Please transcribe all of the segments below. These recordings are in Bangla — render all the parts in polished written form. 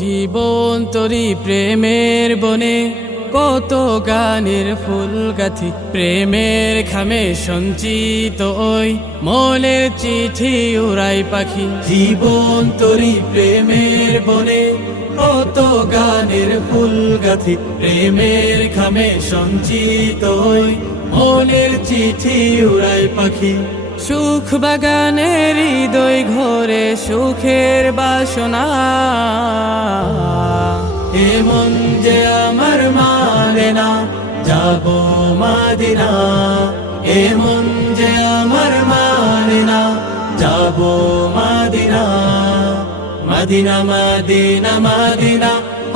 জীবন তরি প্রেমের বনে, কত গানের ফুল গাথি, প্রেমের খামে সঞ্চিত ওই মনের চিঠি উড়াই পাখি। জীবন তরি প্রেমের বনে, কত গানের ফুল গাথি, প্রেমের খামে সঞ্চিত ওই মনের চিঠি উড়াই পাখি। সুখ বাগানের হৃদয় ঘরে সুখের বাসনা, এমন যে আমার মানে না যাব মদিনা, এমন যে আমার মানে না যাব Medina. Medina Medina Medina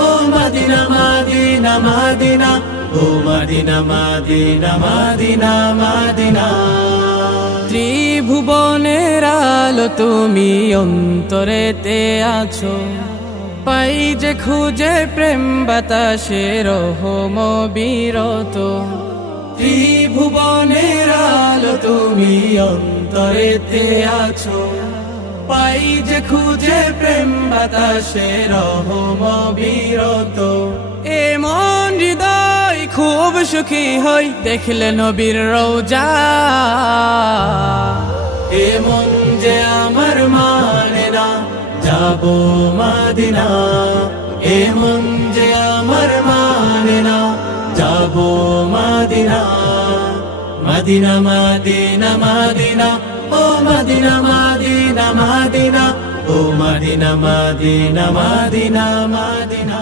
oh Medina Medina Medina oh Medina Medina Medina Medina. ত্রিভুবনের আলো তুমি অন্তরেতে আছো, পাই যে খুঁজে প্রেম বাতাসে রহম বিরত। ত্রিভুবনের আলো তুমি অন্তরেতে আছো, পাই যে খুঁজে প্রেম বাতাসে রহম বিরত। এমন হৃদয় খুব সুখী হই দেখলে নবীর রওজা, এমন যে আমার মানে না যাব মদিনা, এমন যে আমার মানে না যাব Medina. Medina Medina Medina oh Medina Medina Medina oh Medina Medina Medina Medina.